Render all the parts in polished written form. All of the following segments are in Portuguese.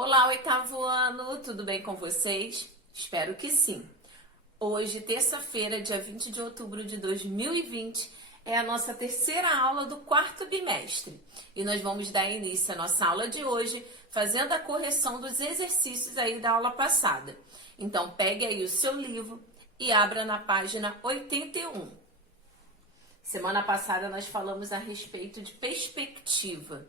Olá, oitavo ano, tudo bem com vocês? Espero que sim. Hoje, terça-feira, dia 20 de outubro de 2020, é a nossa terceira aula do quarto bimestre. E nós vamos dar início à nossa aula de hoje, fazendo a correção dos exercícios aí da aula passada. Então, pegue aí o seu livro e abra na página 81. Semana passada nós falamos a respeito de perspectiva.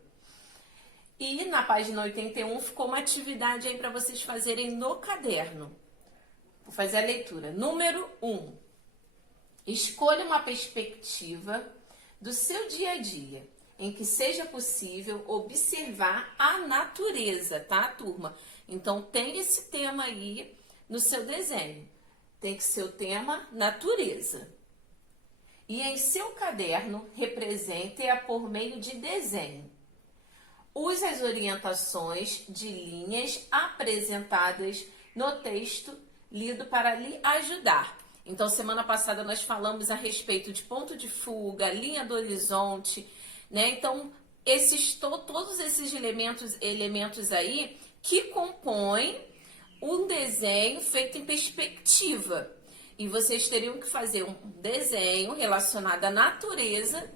E na página 81 ficou uma atividade aí para vocês fazerem no caderno. Vou fazer a leitura. Número 1. Escolha uma perspectiva do seu dia a dia, em que seja possível observar a natureza, tá, turma? Então, tem esse tema aí no seu desenho. Tem que ser o tema natureza. E em seu caderno, represente-a por meio de desenho. Use as orientações de linhas apresentadas no texto lido para lhe ajudar. Então, semana passada nós falamos a respeito de ponto de fuga, linha do horizonte, né? Então, todos esses elementos aí que compõem um desenho feito em perspectiva. E vocês teriam que fazer um desenho relacionado à natureza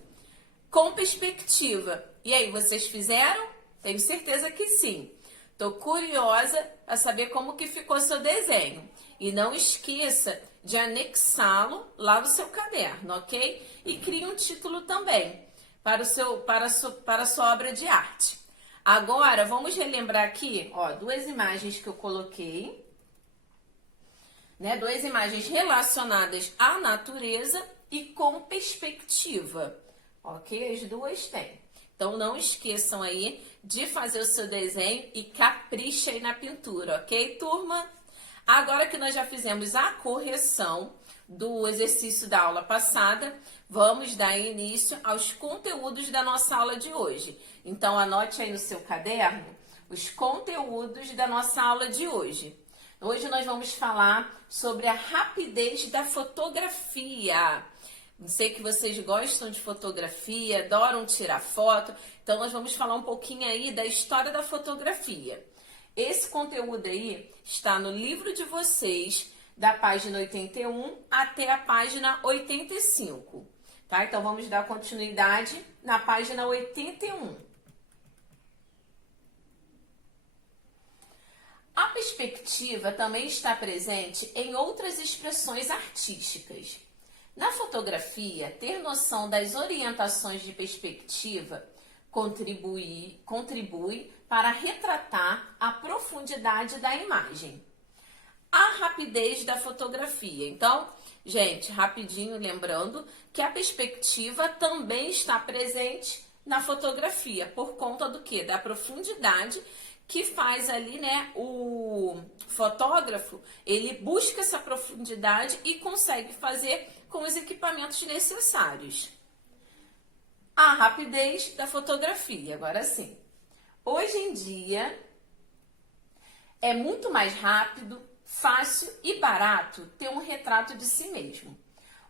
com perspectiva. E aí, vocês fizeram? Tenho certeza que sim. Tô curiosa a saber como que ficou seu desenho. E não esqueça de anexá-lo lá no seu caderno, ok? E crie um título também para a sua obra de arte. Agora, vamos relembrar aqui, ó, duas imagens que eu coloquei, né? Duas imagens relacionadas à natureza e com perspectiva, ok? As duas têm. Então, não esqueçam aí de fazer o seu desenho e capricha aí na pintura, ok, turma? Agora que nós já fizemos a correção do exercício da aula passada, vamos dar início aos conteúdos da nossa aula de hoje. Então, anote aí no seu caderno os conteúdos da nossa aula de hoje. Hoje nós vamos falar sobre a rapidez da fotografia. Sei que vocês gostam de fotografia, adoram tirar foto, então nós vamos falar um pouquinho aí da história da fotografia. Esse conteúdo aí está no livro de vocês, da página 81 até a página 85, tá? Então vamos dar continuidade na página 81. A perspectiva também está presente em outras expressões artísticas. Na fotografia, ter noção das orientações de perspectiva contribui para retratar a profundidade da imagem. A rapidez da fotografia. Então, gente, rapidinho lembrando que a perspectiva também está presente na fotografia, por conta do quê? Da profundidade que faz ali, né, o fotógrafo, ele busca essa profundidade e consegue fazer com os equipamentos necessários. A rapidez da fotografia, agora sim. Hoje em dia, é muito mais rápido, fácil e barato ter um retrato de si mesmo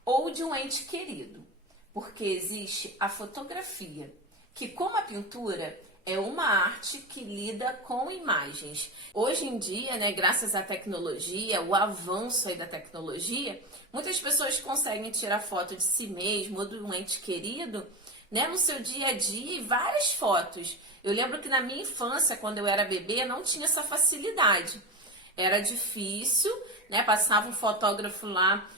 ou de um ente querido, porque existe a fotografia, que como a pintura, é uma arte que lida com imagens. Hoje em dia, né, graças à tecnologia, o avanço aí da tecnologia, muitas pessoas conseguem tirar foto de si mesmo ou de um ente querido, né, no seu dia a dia, e várias fotos. Eu lembro que na minha infância, quando eu era bebê, não tinha essa facilidade. Era difícil, né, passava um fotógrafo lá,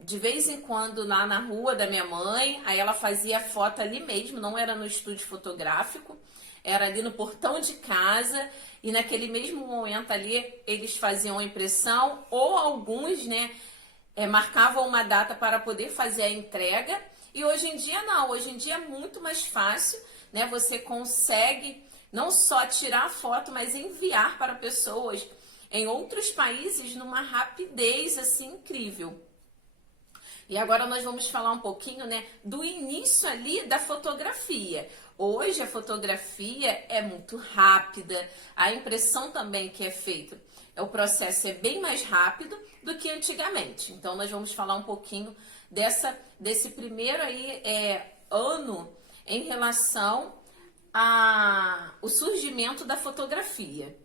de vez em quando lá na rua da minha mãe, aí ela fazia a foto ali mesmo, não era no estúdio fotográfico, era ali no portão de casa, e naquele mesmo momento ali eles faziam a impressão, ou alguns, né, marcavam uma data para poder fazer a entrega. E hoje em dia não, hoje em dia é muito mais fácil, né, você consegue não só tirar a foto, mas enviar para pessoas em outros países numa rapidez assim incrível. E agora nós vamos falar um pouquinho, né, do início ali da fotografia. Hoje a fotografia é muito rápida, a impressão também que é feita, o processo é bem mais rápido do que antigamente. Então nós vamos falar um pouquinho desse primeiro aí, ano em relação ao surgimento da fotografia.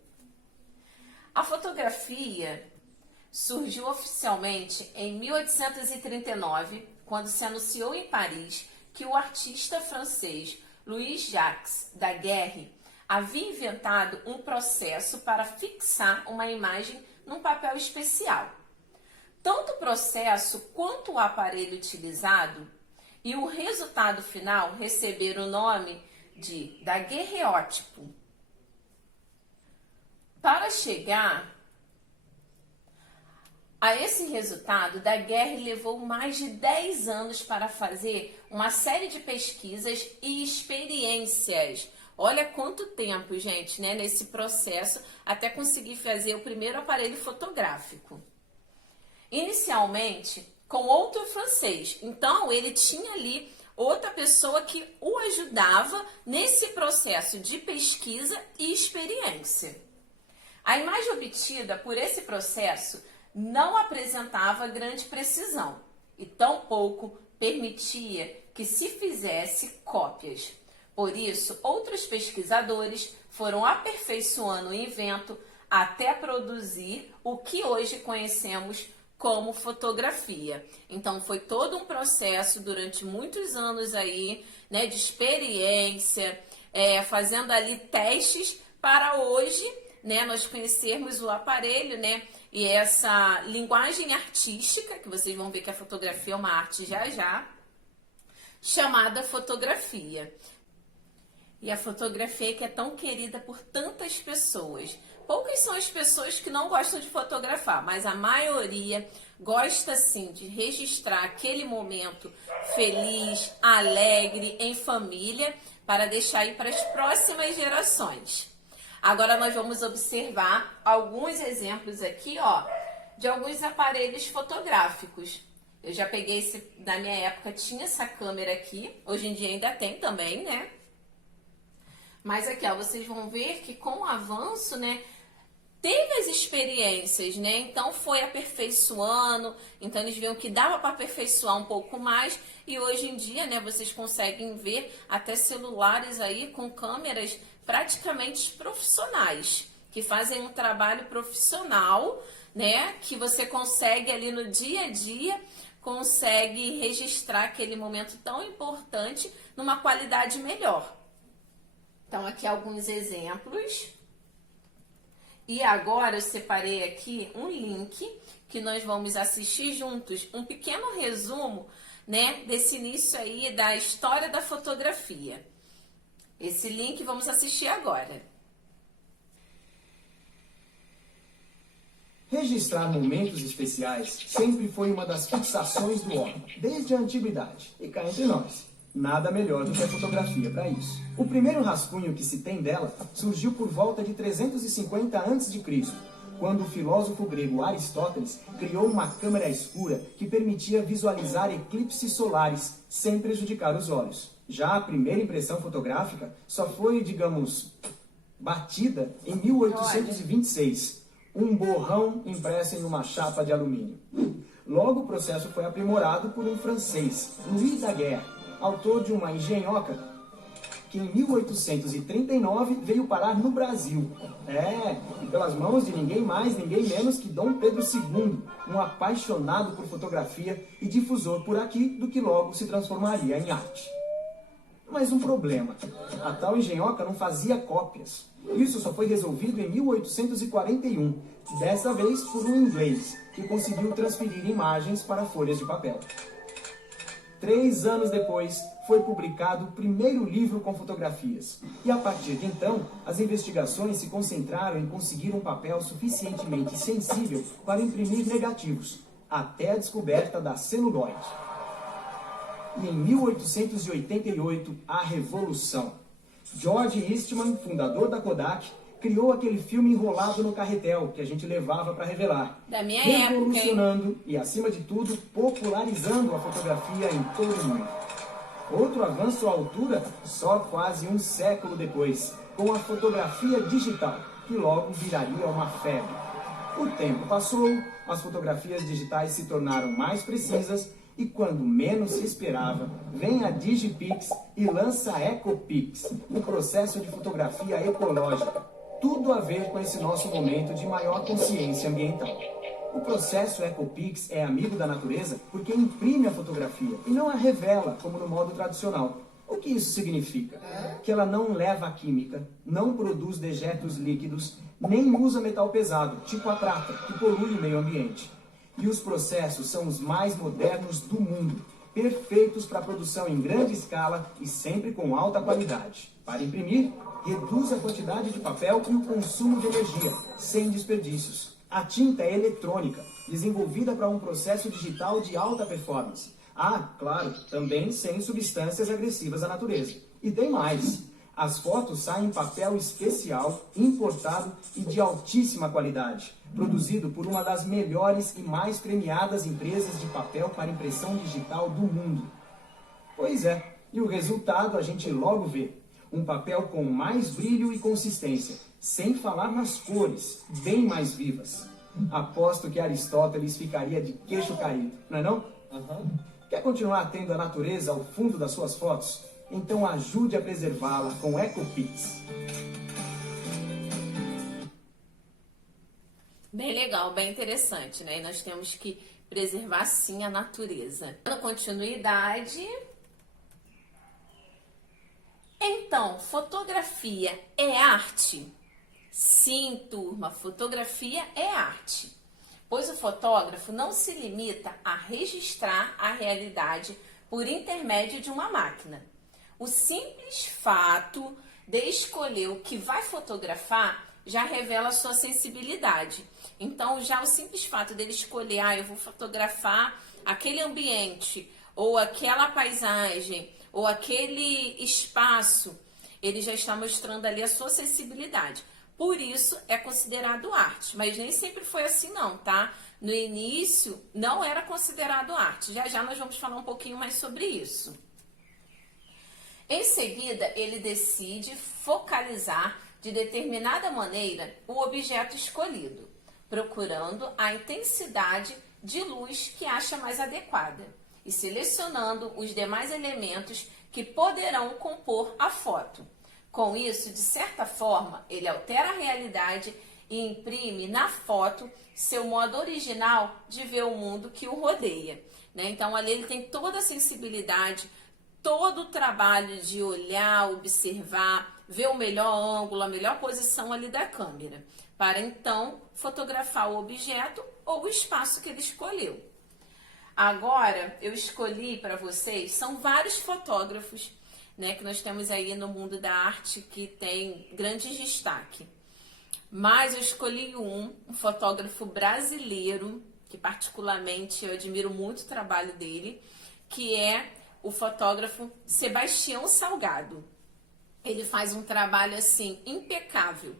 A fotografia surgiu oficialmente em 1839, quando se anunciou em Paris que o artista francês Louis-Jacques Daguerre havia inventado um processo para fixar uma imagem num papel especial. Tanto o processo quanto o aparelho utilizado e o resultado final receberam o nome de daguerreótipo. Para chegar a esse resultado, Daguerre levou mais de 10 anos para fazer uma série de pesquisas e experiências. Olha quanto tempo, gente, né, nesse processo até conseguir fazer o primeiro aparelho fotográfico. Inicialmente, com outro francês. Então, ele tinha ali outra pessoa que o ajudava nesse processo de pesquisa e experiência. A imagem obtida por esse processo não apresentava grande precisão e tampouco permitia que se fizesse cópias. Por isso, outros pesquisadores foram aperfeiçoando o invento até produzir o que hoje conhecemos como fotografia. Então, foi todo um processo durante muitos anos aí, né, de experiência, fazendo ali testes para hoje, né, nós conhecermos o aparelho, né, e essa linguagem artística, que vocês vão ver que a fotografia é uma arte já, chamada fotografia. E a fotografia que é tão querida por tantas pessoas. Poucas são as pessoas que não gostam de fotografar, mas a maioria gosta sim de registrar aquele momento feliz, alegre, em família, para deixar aí para as próximas gerações. Agora nós vamos observar alguns exemplos aqui, ó, de alguns aparelhos fotográficos. Eu já peguei na minha época tinha essa câmera aqui, hoje em dia ainda tem também, né? Mas aqui, ó, vocês vão ver que com o avanço, né, teve as experiências, né? Então foi aperfeiçoando, então eles viram que dava para aperfeiçoar um pouco mais e hoje em dia, né, vocês conseguem ver até celulares aí com câmeras praticamente profissionais, que fazem um trabalho profissional, né, que você consegue ali no dia a dia, consegue registrar aquele momento tão importante numa qualidade melhor. Então, aqui alguns exemplos. E agora eu separei aqui um link que nós vamos assistir juntos, um pequeno resumo, né, desse início aí da história da fotografia. Esse link vamos assistir agora. Registrar momentos especiais sempre foi uma das fixações do homem, desde a antiguidade. E cá entre nós, nada melhor do que a fotografia para isso. O primeiro rascunho que se tem dela surgiu por volta de 350 a.C., quando o filósofo grego Aristóteles criou uma câmera escura que permitia visualizar eclipses solares sem prejudicar os olhos. Já a primeira impressão fotográfica só foi, digamos, batida em 1826, um borrão impresso em uma chapa de alumínio. Logo o processo foi aprimorado por um francês, Louis Daguerre, autor de uma engenhoca que em 1839 veio parar no Brasil. E pelas mãos de ninguém mais, ninguém menos que Dom Pedro II, um apaixonado por fotografia e difusor por aqui do que logo se transformaria em arte. Mas um problema, a tal engenhoca não fazia cópias. Isso só foi resolvido em 1841, dessa vez por um inglês, que conseguiu transferir imagens para folhas de papel. 3 anos depois, foi publicado o primeiro livro com fotografias. E a partir de então, as investigações se concentraram em conseguir um papel suficientemente sensível para imprimir negativos, até a descoberta da celulose. E em 1888, a Revolução. George Eastman, fundador da Kodak, criou aquele filme enrolado no carretel que a gente levava para revelar. Da minha revolucionando época, e, acima de tudo, popularizando a fotografia em todo o mundo. Outro avanço à altura só quase um século depois, com a fotografia digital, que logo viraria uma febre. O tempo passou, as fotografias digitais se tornaram mais precisas e quando menos se esperava, vem a Digipix e lança a EcoPix, um processo de fotografia ecológica. tudo a ver com esse nosso momento de maior consciência ambiental. O processo EcoPix é amigo da natureza porque imprime a fotografia e não a revela, como no modo tradicional. O que isso significa? Que ela não leva química, não produz dejetos líquidos, nem usa metal pesado, tipo a prata, que polui o meio ambiente. E os processos são os mais modernos do mundo, perfeitos para produção em grande escala e sempre com alta qualidade. Para imprimir, reduz a quantidade de papel e o consumo de energia, sem desperdícios. A tinta é eletrônica, desenvolvida para um processo digital de alta performance. Ah, claro, também sem substâncias agressivas à natureza. E tem mais. As fotos saem em papel especial, importado e de altíssima qualidade, produzido por uma das melhores e mais premiadas empresas de papel para impressão digital do mundo. Pois é, e o resultado a gente logo vê. Um papel com mais brilho e consistência, sem falar nas cores, bem mais vivas. Aposto que Aristóteles ficaria de queixo caído, não é não? Quer continuar tendo a natureza ao fundo das suas fotos? Então ajude a preservá-la com EcoPix. Bem legal, bem interessante, né? E nós temos que preservar sim a natureza. Dando continuidade. Então, fotografia é arte? Sim, turma, fotografia é arte. Pois o fotógrafo não se limita a registrar a realidade por intermédio de uma máquina. O simples fato de escolher o que vai fotografar já revela sua sensibilidade. Então, já o simples fato dele escolher, eu vou fotografar aquele ambiente, ou aquela paisagem, ou aquele espaço, ele já está mostrando ali a sua sensibilidade. Por isso é considerado arte, mas nem sempre foi assim não, tá? No início não era considerado arte, já nós vamos falar um pouquinho mais sobre isso. Em seguida, ele decide focalizar de determinada maneira o objeto escolhido, procurando a intensidade de luz que acha mais adequada e selecionando os demais elementos que poderão compor a foto. Com isso, de certa forma, ele altera a realidade e imprime na foto seu modo original de ver o mundo que o rodeia, né? Então, ali ele tem toda a sensibilidade, todo o trabalho de olhar, observar, ver o melhor ângulo, a melhor posição ali da câmera, para então fotografar o objeto ou o espaço que ele escolheu. Agora, eu escolhi para vocês, são vários fotógrafos, né, que nós temos aí no mundo da arte que tem grande destaque. Mas eu escolhi um fotógrafo brasileiro, que particularmente eu admiro muito o trabalho dele, que é o fotógrafo Sebastião Salgado. Ele faz um trabalho assim impecável.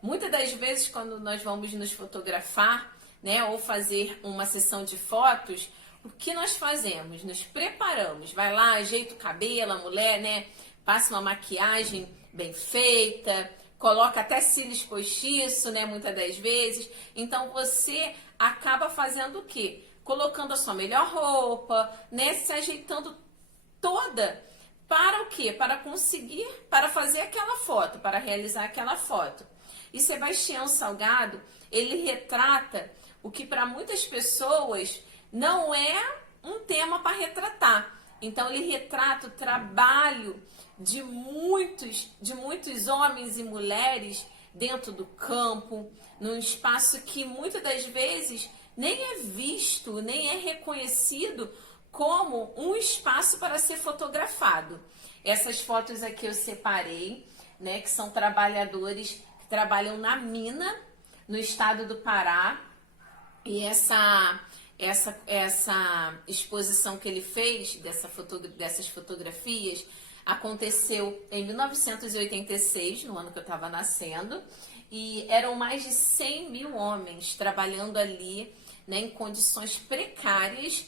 Muitas das vezes quando nós vamos nos fotografar, né, ou fazer uma sessão de fotos, o que nós fazemos? Nos preparamos, vai lá, ajeita o cabelo, a mulher, né, passa uma maquiagem bem feita, coloca até cílios postiço, né, muitas das vezes. Então você acaba fazendo o quê? Colocando a sua melhor roupa, né, se ajeitando toda para o quê? Para conseguir, para fazer aquela foto, para realizar aquela foto. E Sebastião Salgado, ele retrata o que para muitas pessoas não é um tema para retratar. Então ele retrata o trabalho de muitos homens e mulheres dentro do campo, num espaço que muitas das vezes nem é visto, nem é reconhecido como um espaço para ser fotografado. Essas fotos aqui eu separei, né, que são trabalhadores que trabalham na mina, no estado do Pará, e essa exposição que ele fez dessas fotografias aconteceu em 1986, no ano que eu estava nascendo, e eram mais de 100 mil homens trabalhando ali, né, em condições precárias,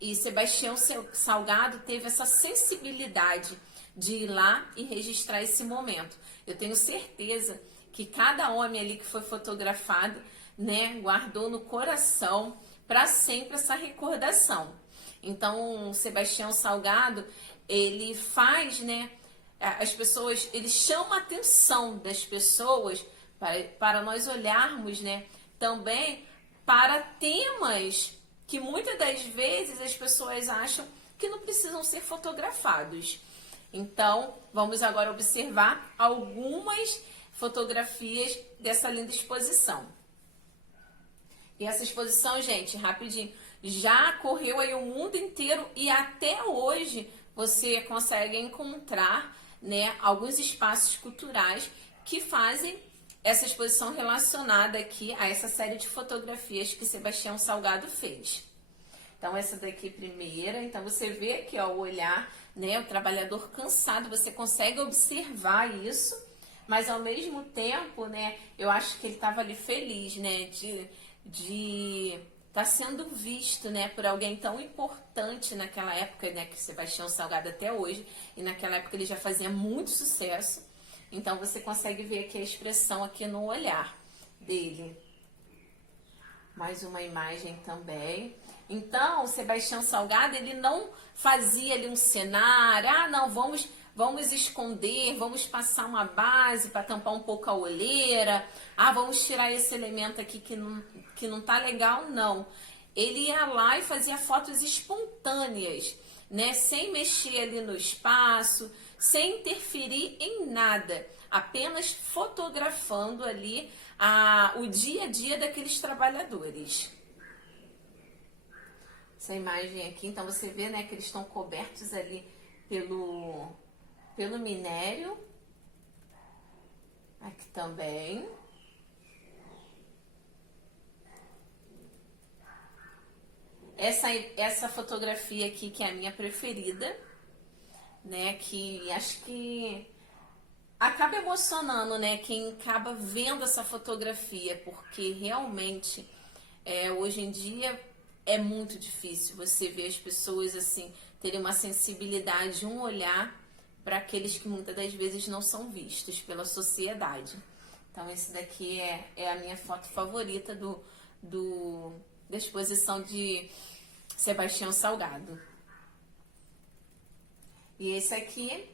e Sebastião Salgado teve essa sensibilidade de ir lá e registrar esse momento. Eu tenho certeza que cada homem ali que foi fotografado, né, guardou no coração para sempre essa recordação. Então, Sebastião Salgado, ele faz, né, as pessoas, ele chama a atenção das pessoas para nós olharmos, né, também para temas que muitas das vezes as pessoas acham que não precisam ser fotografados. Então, vamos agora observar algumas fotografias dessa linda exposição. E essa exposição, gente, rapidinho, já correu aí o mundo inteiro e até hoje você consegue encontrar, né, alguns espaços culturais que fazem essa exposição relacionada aqui a essa série de fotografias que Sebastião Salgado fez. Então, essa daqui primeira, então você vê aqui, ó, o olhar, né, o trabalhador cansado, você consegue observar isso, mas ao mesmo tempo, né, eu acho que ele estava ali feliz, né, de tá sendo visto, né, por alguém tão importante naquela época, né, que Sebastião Salgado até hoje, e naquela época ele já fazia muito sucesso. Então você consegue ver aqui a expressão aqui no olhar dele. Mais uma imagem também. Então, Sebastião Salgado, ele não fazia ali um cenário, não, vamos esconder, vamos passar uma base para tampar um pouco a olheira, vamos tirar esse elemento aqui que não tá legal, não. Ele ia lá e fazia fotos espontâneas, né, sem mexer ali no espaço, sem interferir em nada, apenas fotografando ali o dia a dia daqueles trabalhadores. Essa imagem aqui, então você vê, né, que eles estão cobertos ali pelo minério. Aqui também. Essa fotografia aqui, que é a minha preferida, né, que acho que acaba emocionando, né, quem acaba vendo essa fotografia, porque realmente, hoje em dia, é muito difícil você ver as pessoas assim terem uma sensibilidade, um olhar para aqueles que muitas das vezes não são vistos pela sociedade. Então, esse daqui é a minha foto favorita da exposição de Sebastião Salgado. E esse aqui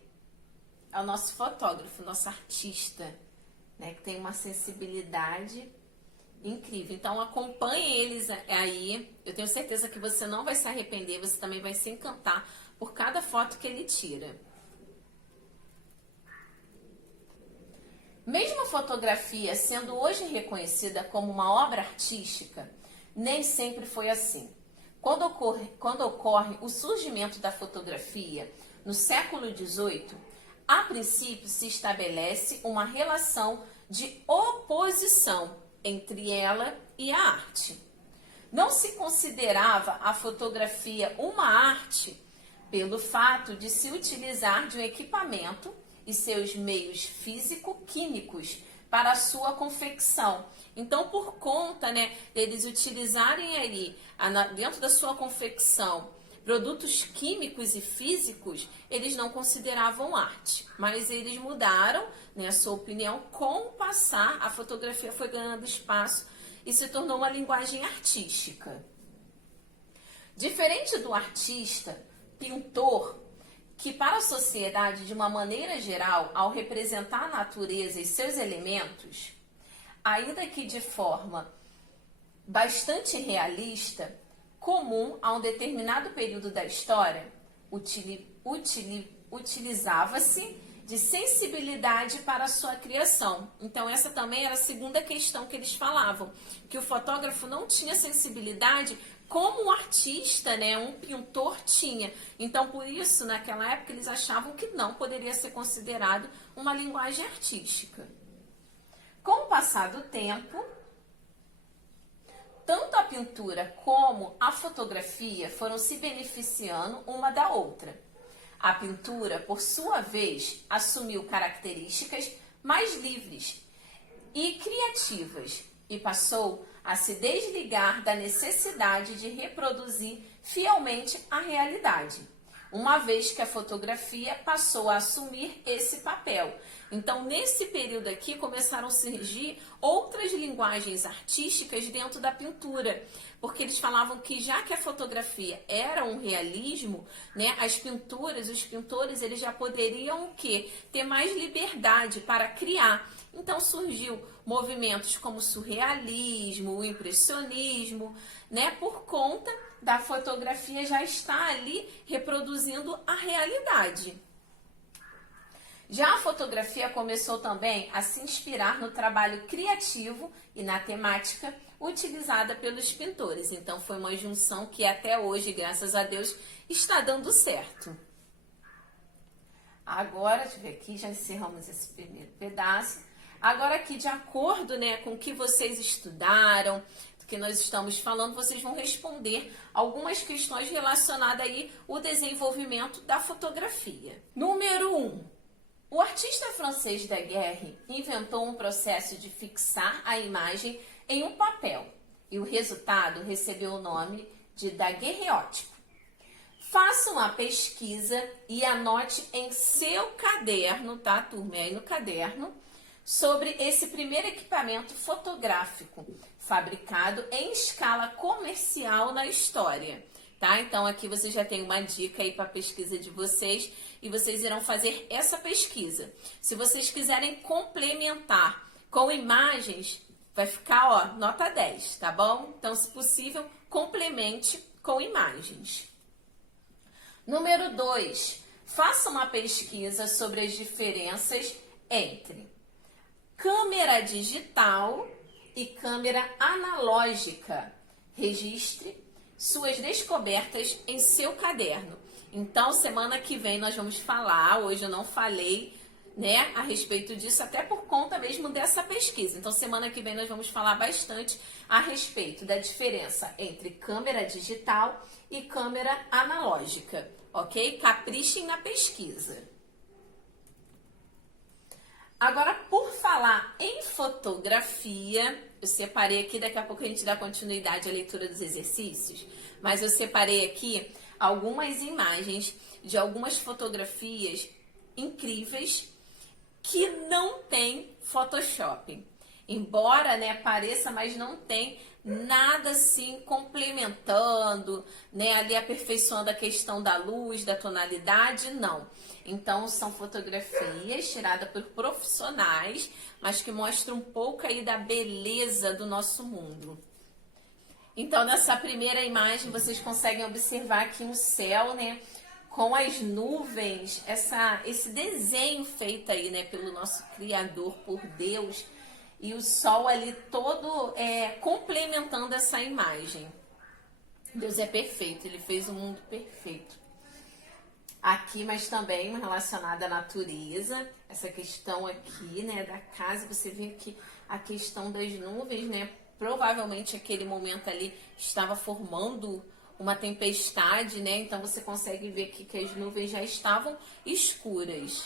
é o nosso fotógrafo, nosso artista, né, que tem uma sensibilidade incrível. Então acompanhe eles aí, eu tenho certeza que você não vai se arrepender, você também vai se encantar por cada foto que ele tira. Mesmo a fotografia sendo hoje reconhecida como uma obra artística, nem sempre foi assim. Quando ocorre o surgimento da fotografia no século XVIII, a princípio se estabelece uma relação de oposição entre ela e a arte. Não se considerava a fotografia uma arte pelo fato de se utilizar de um equipamento e seus meios físico-químicos para a sua confecção. Então, por conta, né, deles utilizarem aí, dentro da sua confecção, produtos químicos e físicos, eles não consideravam arte, mas eles mudaram, né, a sua opinião. Com o passar, a fotografia foi ganhando espaço e se tornou uma linguagem artística. Diferente do artista, pintor, que para a sociedade, de uma maneira geral, ao representar a natureza e seus elementos, ainda que de forma bastante realista, comum a um determinado período da história, utilizava-se de sensibilidade para a sua criação. Então, essa também era a segunda questão que eles falavam, que o fotógrafo não tinha sensibilidade como o artista, né, um pintor tinha. Então, por isso, naquela época, eles achavam que não poderia ser considerado uma linguagem artística. Com o passar do tempo, tanto a pintura como a fotografia foram se beneficiando uma da outra. A pintura, por sua vez, assumiu características mais livres e criativas e passou a se desligar da necessidade de reproduzir fielmente a realidade, uma vez que a fotografia passou a assumir esse papel. Então, nesse período aqui, começaram a surgir outras linguagens artísticas dentro da pintura, porque eles falavam que já que a fotografia era um realismo, né, as pinturas, os pintores, eles já poderiam o quê? Ter mais liberdade para criar. Então surgiu movimentos como o surrealismo, o impressionismo, né, por conta da fotografia já estar ali reproduzindo a realidade. Já a fotografia começou também a se inspirar no trabalho criativo e na temática utilizada pelos pintores. Então foi uma junção que até hoje, graças a Deus, está dando certo. Agora, deixa eu ver aqui, já encerramos esse primeiro pedaço. Agora aqui, de acordo, né, com o que vocês estudaram, do que nós estamos falando, vocês vão responder algumas questões relacionadas aí ao desenvolvimento da fotografia. Número 1. O artista francês Daguerre inventou um processo de fixar a imagem em um papel e o resultado recebeu o nome de daguerreótipo. Faça uma pesquisa e anote em seu caderno, tá, turma? Aí no caderno, sobre esse primeiro equipamento fotográfico fabricado em escala comercial na história. Tá? Então aqui você já tem uma dica aí para a pesquisa de vocês e vocês irão fazer essa pesquisa. Se vocês quiserem complementar com imagens, vai ficar, ó, nota 10, tá bom? Então, se possível, complemente com imagens. Número 2, faça uma pesquisa sobre as diferenças entre câmera digital e câmera analógica. Registre suas descobertas em seu caderno. Então, semana que vem nós vamos falar, hoje eu não falei, né, a respeito disso, até por conta mesmo dessa pesquisa. Então, semana que vem nós vamos falar bastante a respeito da diferença entre câmera digital e câmera analógica, ok? Caprichem na pesquisa. Agora, por falar em fotografia, eu separei aqui, daqui a pouco a gente dá continuidade à leitura dos exercícios, mas eu separei aqui algumas imagens de algumas fotografias incríveis que não tem Photoshop. Embora, né, pareça, mas não tem nada assim complementando, né, ali aperfeiçoando a questão da luz, da tonalidade, não. Então, são fotografias tiradas por profissionais, mas que mostram um pouco aí da beleza do nosso mundo. Então, nessa primeira imagem, vocês conseguem observar aqui um céu, né, com as nuvens, esse desenho feito aí, né, pelo nosso Criador, por Deus, e o sol ali todo complementando essa imagem. Deus é perfeito, ele fez o mundo perfeito. Aqui, mas também relacionada à natureza, essa questão aqui, né, da casa, você vê aqui a questão das nuvens, né, provavelmente aquele momento ali estava formando uma tempestade, né, então você consegue ver aqui que as nuvens já estavam escuras.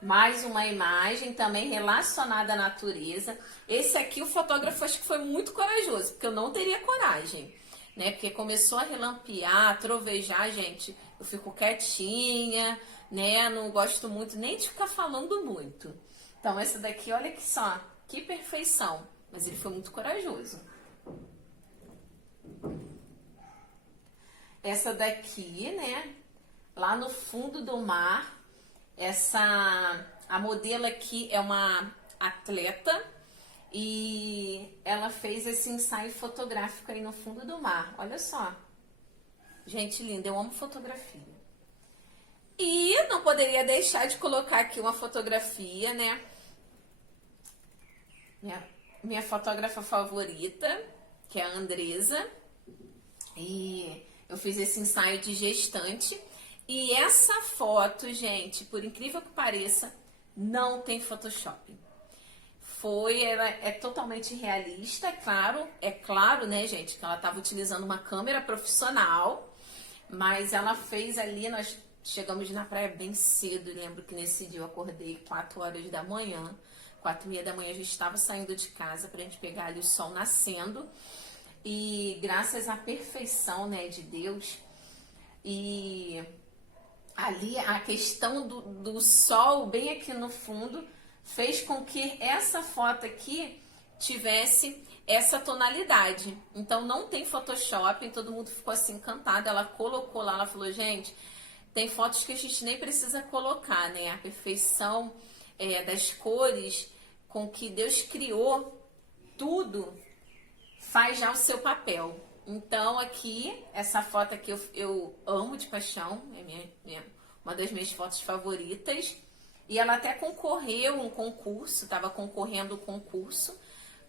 Mais uma imagem também relacionada à natureza. Esse aqui o fotógrafo acho que foi muito corajoso, porque eu não teria coragem, né? Porque começou a relampear, trovejar, gente, eu fico quietinha, né? Não gosto muito nem de ficar falando muito. Então essa daqui, olha que só, que perfeição. Mas ele foi muito corajoso. Essa daqui, né? Lá no fundo do mar. A modelo aqui é uma atleta e ela fez esse ensaio fotográfico aí no fundo do mar. Olha só. Gente linda, eu amo fotografia. E não poderia deixar de colocar aqui uma fotografia, né? Minha fotógrafa favorita, que é a Andresa. E eu fiz esse ensaio de gestante. E essa foto, gente, por incrível que pareça, não tem Photoshop. Ela é totalmente realista, é claro, né, gente, que ela estava utilizando uma câmera profissional, mas ela fez ali, nós chegamos na praia bem cedo, lembro que nesse dia eu acordei 4 horas da manhã, 4h30 da manhã a gente estava saindo de casa pra gente pegar ali o sol nascendo, e graças à perfeição, né, de Deus, e ali a questão do sol bem aqui no fundo fez com que essa foto aqui tivesse essa tonalidade. Então não tem Photoshop, todo mundo ficou assim encantado. Ela colocou lá, ela falou, gente, tem fotos que a gente nem precisa colocar, né? A perfeição das cores com que Deus criou tudo faz já o seu papel. Então aqui, essa foto aqui eu amo de paixão, é uma das minhas fotos favoritas. E ela até concorreu um concurso, estava concorrendo um concurso.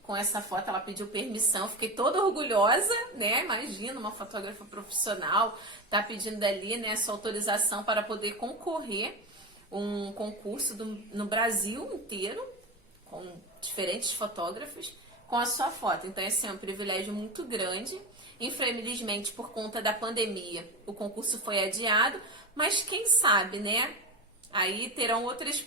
Com essa foto ela pediu permissão, fiquei toda orgulhosa, né? Imagina, uma fotógrafa profissional tá pedindo ali, né, sua autorização para poder concorrer um concurso no Brasil inteiro, com diferentes fotógrafos, com a sua foto. Então esse é um privilégio muito grande. Infelizmente, por conta da pandemia, o concurso foi adiado, mas quem sabe, né? Aí terão outras...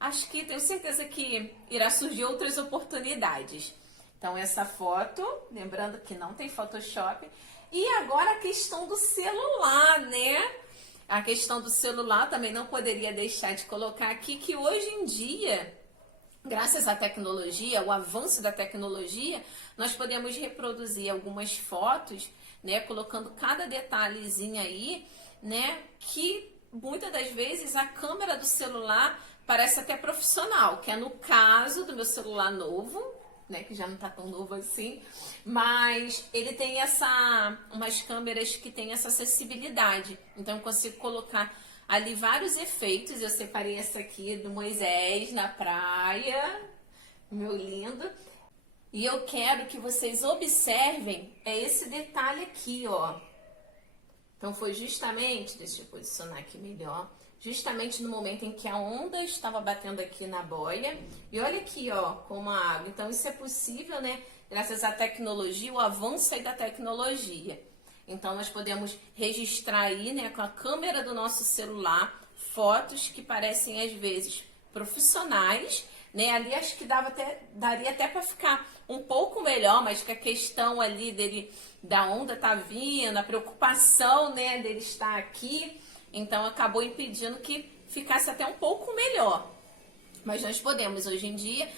Acho que tenho certeza que irá surgir outras oportunidades. Então essa foto, lembrando que não tem Photoshop. E agora a questão do celular, né? A questão do celular também não poderia deixar de colocar aqui que hoje em dia, graças à tecnologia, o avanço da tecnologia, nós podemos reproduzir algumas fotos, né? Colocando cada detalhezinho aí, né? Que muitas das vezes a câmera do celular parece até profissional, que é no caso do meu celular novo, né, que já não tá tão novo assim, mas ele tem umas câmeras que tem essa acessibilidade, então eu consigo colocar ali vários efeitos. Eu separei essa aqui do Moisés na praia, meu lindo, e eu quero que vocês observem esse detalhe aqui, ó. Então foi justamente, deixa eu posicionar aqui melhor, justamente no momento em que a onda estava batendo aqui na boia. E olha aqui, ó, como a água. Então isso é possível, né? Graças à tecnologia, o avanço aí da tecnologia. Então nós podemos registrar aí, né, com a câmera do nosso celular, fotos que parecem às vezes profissionais, né? Ali acho que daria até para ficar um pouco melhor, mas que a questão ali da onda tá vindo, a preocupação, né, dele estar aqui, então acabou impedindo que ficasse até um pouco melhor. Mas nós podemos hoje em dia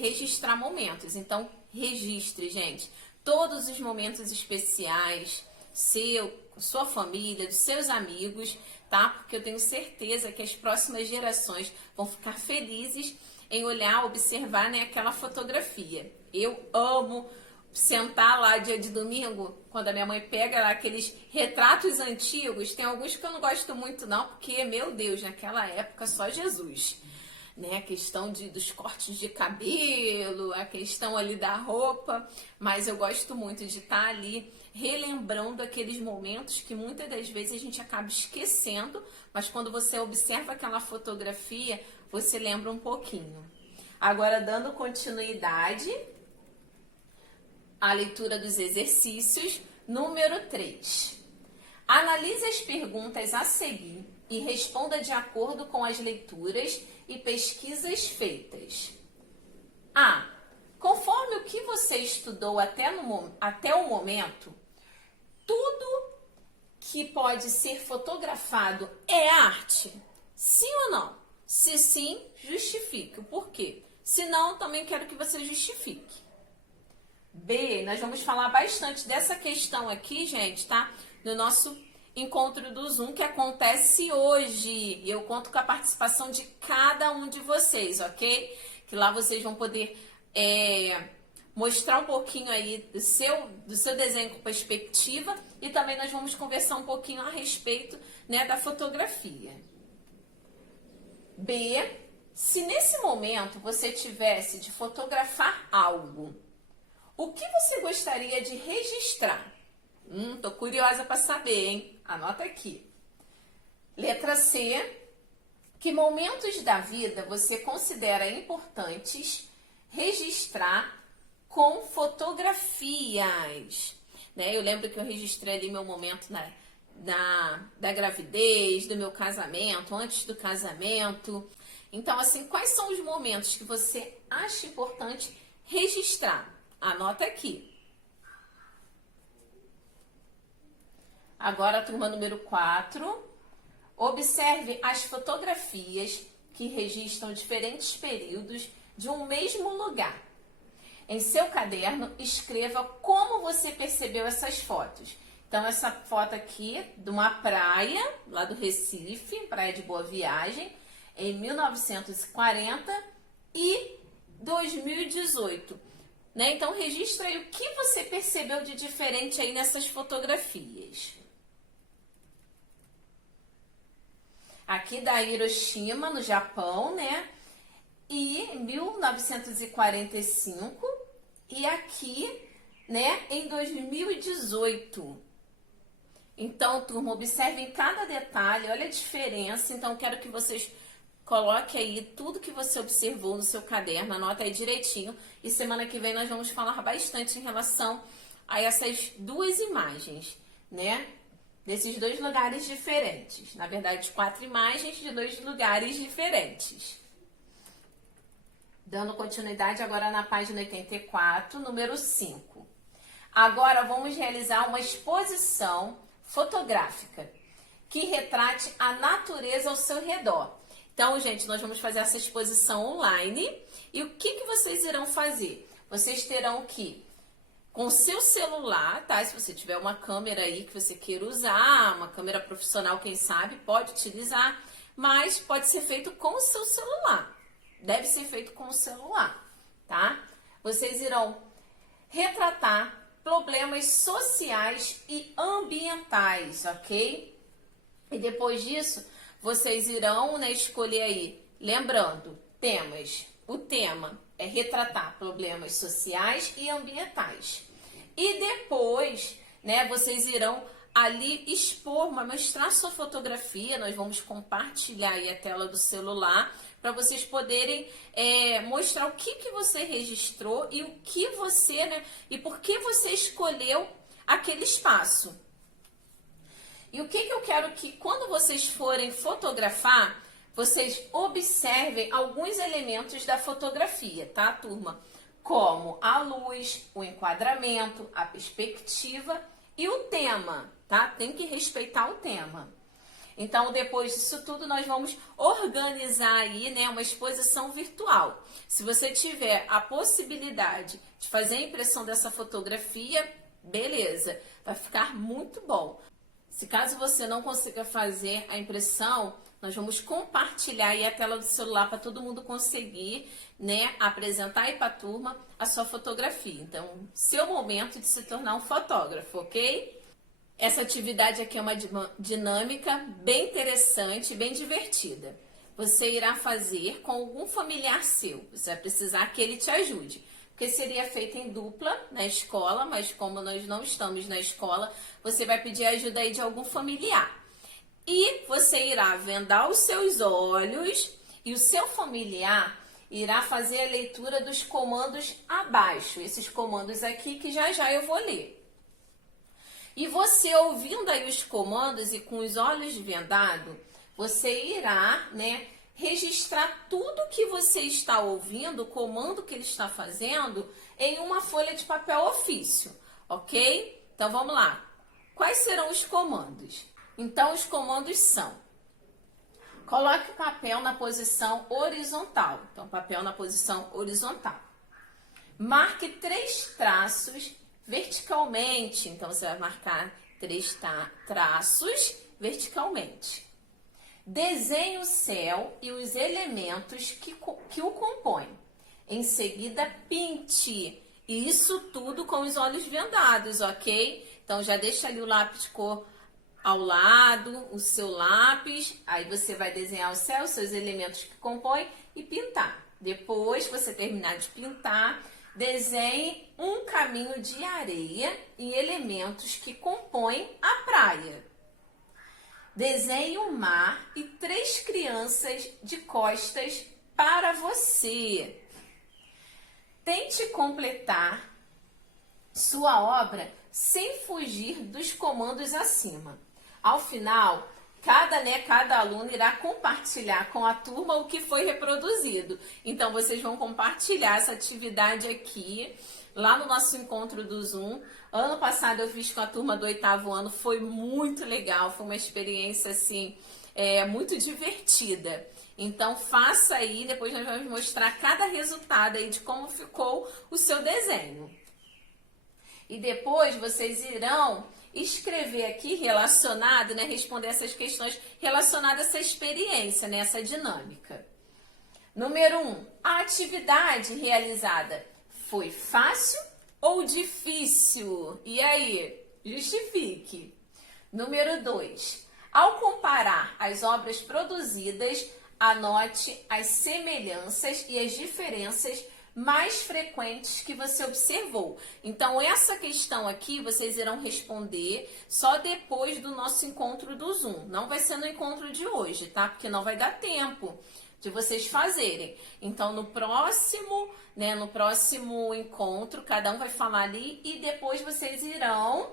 registrar momentos. Então registre, gente, todos os momentos especiais, sua família, dos seus amigos, tá? Porque eu tenho certeza que as próximas gerações vão ficar felizes em olhar, observar, né, aquela fotografia. Eu amo sentar lá dia de domingo, quando a minha mãe pega lá aqueles retratos antigos. Tem alguns que eu não gosto muito não, porque, meu Deus, naquela época só Jesus, né? A questão dos cortes de cabelo, a questão ali da roupa, mas eu gosto muito de estar ali relembrando aqueles momentos que muitas das vezes a gente acaba esquecendo, mas quando você observa aquela fotografia, você lembra um pouquinho. Agora, dando continuidade à leitura dos exercícios, número 3. Analise as perguntas a seguir e responda de acordo com as leituras e pesquisas feitas. A. Conforme o que você estudou até o momento, tudo que pode ser fotografado é arte? Sim ou não? Se sim, justifique o porquê. Se não, também quero que você justifique. B, nós vamos falar bastante dessa questão aqui, gente, tá? No nosso encontro do Zoom que acontece hoje. E eu conto com a participação de cada um de vocês, ok? Que lá vocês vão poder mostrar um pouquinho aí do seu desenho com perspectiva, e também nós vamos conversar um pouquinho a respeito, né, da fotografia. B, se nesse momento você tivesse de fotografar algo, o que você gostaria de registrar? Tô curiosa para saber, hein? Anota aqui. Letra C, que momentos da vida você considera importantes registrar com fotografias? Né? Eu lembro que eu registrei ali meu momento da gravidez, do meu casamento, antes do casamento. Então, assim, quais são os momentos que você acha importante registrar? Anota aqui. Agora a turma número 4. Observe as fotografias que registram diferentes períodos de um mesmo lugar. Em seu caderno, escreva como você percebeu essas fotos. Então, essa foto aqui de uma praia, lá do Recife, Praia de Boa Viagem, em 1940 e 2018. Né? Então, registra aí o que você percebeu de diferente aí nessas fotografias. Aqui da Hiroshima, no Japão, né? E em 1945 e aqui, né, em 2018. Então, turma, observem cada detalhe, olha a diferença. Então, quero que vocês coloquem aí tudo que você observou no seu caderno, anota aí direitinho. E semana que vem nós vamos falar bastante em relação a essas duas imagens, né? Desses dois lugares diferentes. Na verdade, 4 imagens de 2 lugares diferentes. Dando continuidade agora na página 84, número 5. Agora vamos realizar uma exposição fotográfica que retrate a natureza ao seu redor. Então, gente, nós vamos fazer essa exposição online. E o que vocês irão fazer? Vocês terão que, com o seu celular, tá? Se você tiver uma câmera aí que você queira usar, uma câmera profissional, quem sabe, pode utilizar, mas pode ser feito com o seu celular. Deve ser feito com o celular, tá? Vocês irão retratar problemas sociais e ambientais, ok? E depois disso, vocês irão, né, escolher aí, lembrando, temas. O tema é retratar problemas sociais e ambientais. E depois, né, vocês irão ali expor, mostrar sua fotografia. Nós vamos compartilhar aí a tela do celular para vocês poderem mostrar o que você registrou e o que você, né, e por que você escolheu aquele espaço. E o que eu quero que quando vocês forem fotografar, vocês observem alguns elementos da fotografia, tá, turma? Como a luz, o enquadramento, a perspectiva e o tema, tá? Tem que respeitar o tema. Então, depois disso tudo, nós vamos organizar aí, né, uma exposição virtual. Se você tiver a possibilidade de fazer a impressão dessa fotografia, beleza, vai ficar muito bom. Se caso você não consiga fazer a impressão, nós vamos compartilhar aí a tela do celular para todo mundo conseguir, né, apresentar aí para a turma a sua fotografia. Então, seu momento de se tornar um fotógrafo, ok? Essa atividade aqui é uma dinâmica bem interessante, bem divertida. Você irá fazer com algum familiar seu. Você vai precisar que ele te ajude. Porque seria feito em dupla na escola, mas como nós não estamos na escola, você vai pedir ajuda aí de algum familiar. E você irá vendar os seus olhos e o seu familiar irá fazer a leitura dos comandos abaixo. Esses comandos aqui que já eu vou ler. E você ouvindo aí os comandos e com os olhos vendados, você irá, né, registrar tudo que você está ouvindo, o comando que ele está fazendo, em uma folha de papel ofício, ok? Então vamos lá. Quais serão os comandos? Então os comandos são: coloque o papel na posição horizontal. Então papel na posição horizontal. Marque 3 traços verticalmente. Então você vai marcar 3 traços verticalmente. Desenhe o céu e os elementos que o compõem. Em seguida, pinte. Isso tudo com os olhos vendados, ok? Então, já deixa ali o lápis de cor ao lado, o seu lápis. Aí você vai desenhar o céu, os seus elementos que compõem e pintar. Depois que você terminar de pintar, desenhe um caminho de areia e elementos que compõem a praia. Desenhe o mar e 3 crianças de costas para você. Tente completar sua obra sem fugir dos comandos acima. Ao final, cada aluno irá compartilhar com a turma o que foi reproduzido. Então, vocês vão compartilhar essa atividade aqui, lá no nosso encontro do Zoom. Ano passado eu fiz com a turma do 8º ano, foi muito legal, foi uma experiência assim, muito divertida. Então faça aí, depois nós vamos mostrar cada resultado aí de como ficou o seu desenho. E depois vocês irão escrever aqui relacionado, né, responder essas questões relacionadas a essa experiência, né, essa dinâmica. Número 1, a atividade realizada foi fácil ou difícil? E aí, justifique. Número 2, ao comparar as obras produzidas, anote as semelhanças e as diferenças mais frequentes que você observou. Então, essa questão aqui vocês irão responder só depois do nosso encontro do Zoom. Não vai ser no encontro de hoje, tá? Porque não vai dar tempo de vocês fazerem. Então, no próximo encontro, cada um vai falar ali e depois vocês irão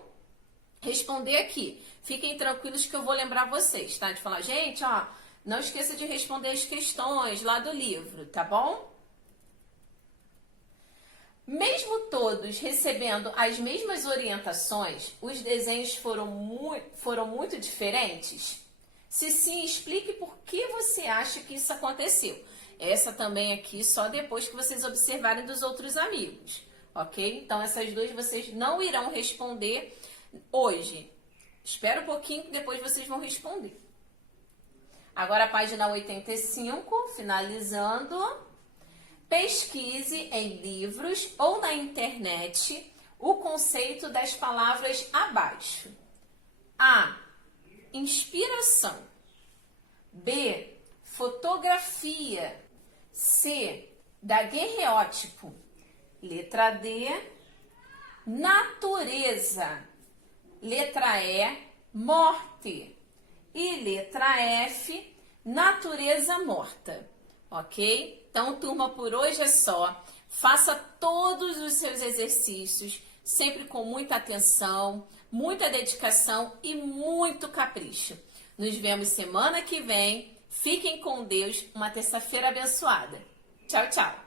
responder aqui. Fiquem tranquilos que eu vou lembrar vocês, tá? De falar, gente, ó, não esqueça de responder as questões lá do livro, tá bom? Mesmo todos recebendo as mesmas orientações, os desenhos foram muito diferentes? Se sim, explique por que você acha que isso aconteceu. Essa também aqui só depois que vocês observarem dos outros amigos, ok? Então, essas duas vocês não irão responder hoje. Espera um pouquinho que depois vocês vão responder. Agora a página 85, finalizando. Pesquise em livros ou na internet o conceito das palavras abaixo. A. Inspiração. B. Fotografia. C. Daguerreótipo. Letra D. Natureza. Letra E. Morte. E letra F. Natureza morta. Ok? Então, turma, por hoje é só. Faça todos os seus exercícios, sempre com muita atenção, muita dedicação e muito capricho. Nos vemos semana que vem. Fiquem com Deus. Uma terça-feira abençoada. Tchau, tchau.